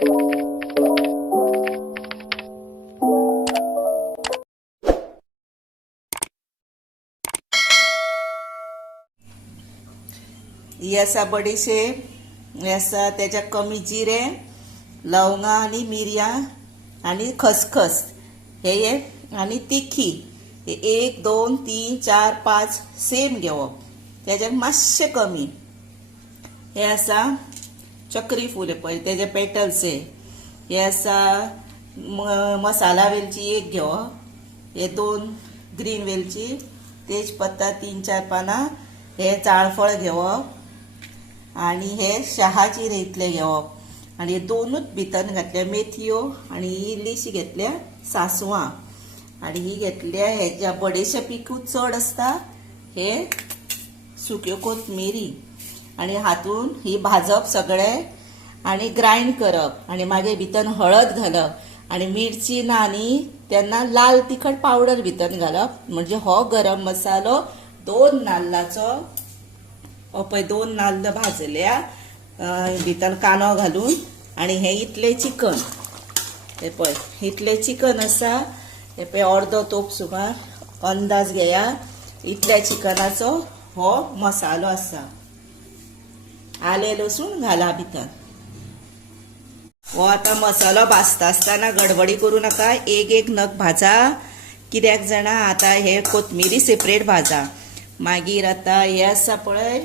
ही आसा बडीशेप, ही आसा त्याच्या कमी जिरे, लवंगा आणि मिरयां आणि खसखस हे आणि तिखी हे 1 2 3 4 5 सेम घेवप, त्याच्यात मातशे कमी. हे आसा चक्री फूल पळय तेजे पेटल्स हे आसा मसाला वेलची 1 घेवप, हे 2 ग्रीन वेलची, तेजपत्ता 3 4 पानां, हे जाळफळ घेवप आणि हे शहाची इतले घेवप आणि हे दोनूच भितर घातल्या मेथयो आणि ही इल्लीशी घेतल्या सासवां आणि ही घेतल्या हेच्या बडेशेपीकूच चड आसता हे सुक्यो कोथमिरी आणि हातून ही भाजप सगळे आणि ग्राइंड करप आणि मागीर भितर हळद घालप आणि मिरची ना न्ही तेन्ना लाल तिखट पावडर भितर घालप म्हणजे हो गरम मसालो 2 नाल्लाचो पळय 2 नाल्ल भाजल्या भितर कांदो घालून आणि हे इतले चिकन हे पळय इतले चिकन आसा हे पळय अर्दो तोप सुमार अंदाज घेया इतल्या चिकनाचो हो मसालो आसा. आले लसूण घाला भितर. हो आता मसालो भाजता आसतना गडबडी करू नका, एक नग भाजा, कित्याक जाणा आता हे कोथमिरी सेपरेट भाजा, मागीर आता हे आसा पळय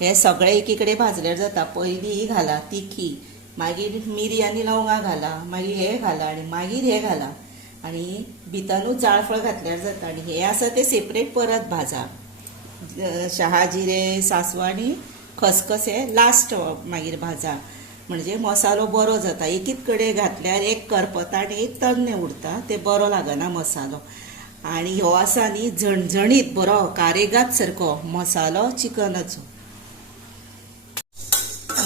हे सगळे एकीकडे भाजल्यार जाता. पयली ही घाला तिखी, मागीर मिरी आनी लवंगा घाला, मागीर हे घाला आणि मागीर हे घाला आणि भितरूच जाळफळ घातल्यार जाता आणि हे आसा ते सेपरेट परत भाजा. शहा जिरे सासवां आनी खसखस हे लास्ट मागीर भाजा म्हणजे मसालो बरो जाता. एकीच कडेन घातल्यार एक करपता आणि एक तन्ने उरता, ते बरो लागना मसालो. आणि हो आसा न्ही झणझणीत बरो कारेगात सारको मसालो चिकनाचो.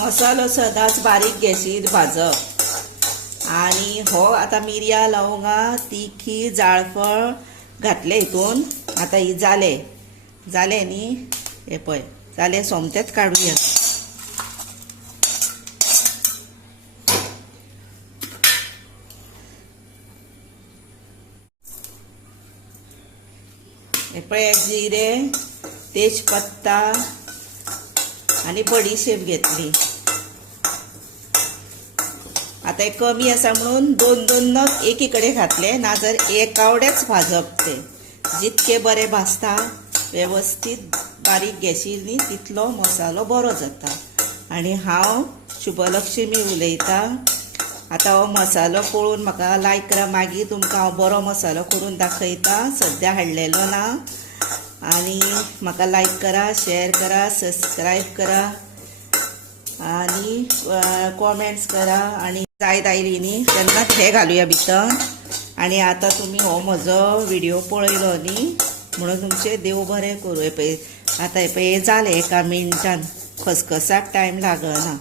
मसालो सदांच बारीक गॅसीर भाजप आणि हो आता मिरयां लवंगा तिखी जाळफळ घातले हितून. आता ही जाले न्ही हे पळय जाले सोमतेच काडुया. हे पळय जिरे तेजपत्ता आणि बडीशेप घेतली. आता हे कमी आसा म्हणून 2 नग एकीकडे घातले, ना जर एकावडेच भाजप ते जितके बरे भाजता व्यवस्थित बारीक गॅसीर न्ही तितलो मसालो बरो जाता. आणि हांव शुभलक्ष्मी उलयता. आता हो मसालो पळोवन म्हाका लायक करा, मागीर तुमकां हांव बरो मसालो करून दाखयता. सद्या हाडलेलो ना. आणि म्हाका लायक करा, शेअर करा, सबस्क्राईब करा आणि कॉमेंट्स करा आणि जायत आयली न्ही तेन्नाच हे घालुया भितर. आणि आता तुम्ही हो म्हजो व्हिडिओ पळयलो न्ही म्हणून तुमचे देव बरें करूं. हे पळय आता हे पळय जालें 1 मिनटान, खसखसाक टायम लागना.